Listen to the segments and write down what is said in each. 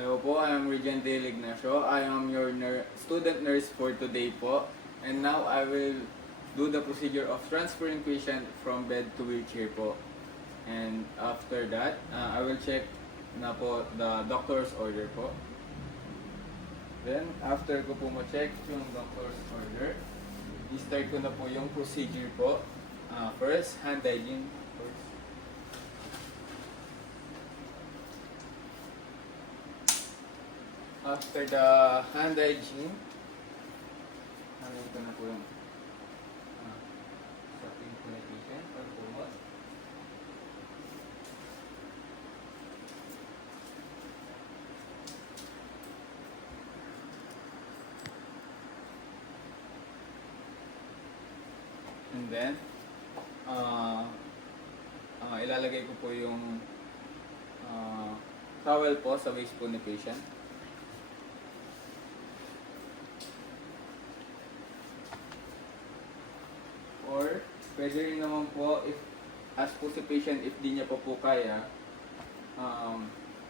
Hello po, I am Regent Dale Ignacio. I am your student nurse for today po. And now I will do the procedure of transferring patient from bed to wheelchair po. And after that, I will check na po the doctor's order po. Then, after ko po ma-check yung doctor's order, i-start ko na po yung procedure po. First, hand hygiene. First. After the hand hygiene, hanapin ko na po yung stopping po na patient or pumot. And then, ilalagay ko po yung towel po sa waist po ni patient. Or, pwede rin naman po, if ask po si patient, if di niya pa po kaya,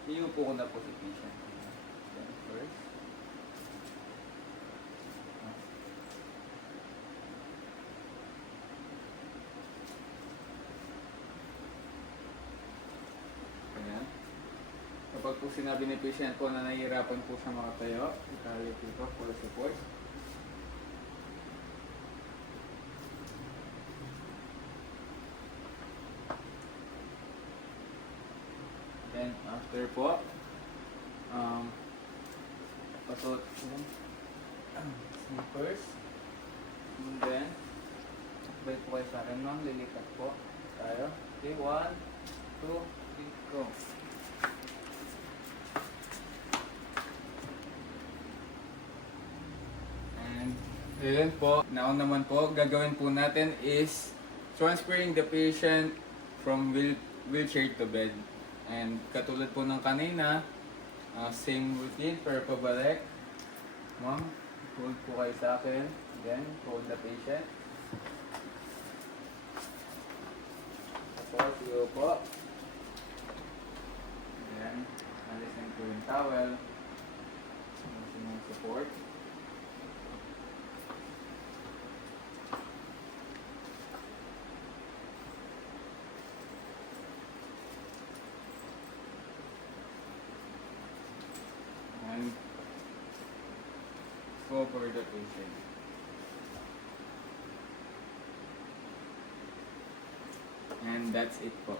iupo ko na po si patient. Then first. Ayan. Kapag po sinabi ni patient po na nahihirapan po siya makatayo, itali po ito for support. Then after po, pasot yung sneakers. And then, balik po kayo sa akin, no? Lilipat po tayo. Okay, 1, 2, 3, go. And ayun po, now naman po, gagawin po natin is transferring the patient from wheelchair to bed. And katulad po ng kanina, same routine, pero pabalik. Ma'am, hold po kayo sa akin. Then, hold the patient. Tapos, iyo po. Then, alisin po yung towel. Alisin yung support. And cover the patient. And that's it po.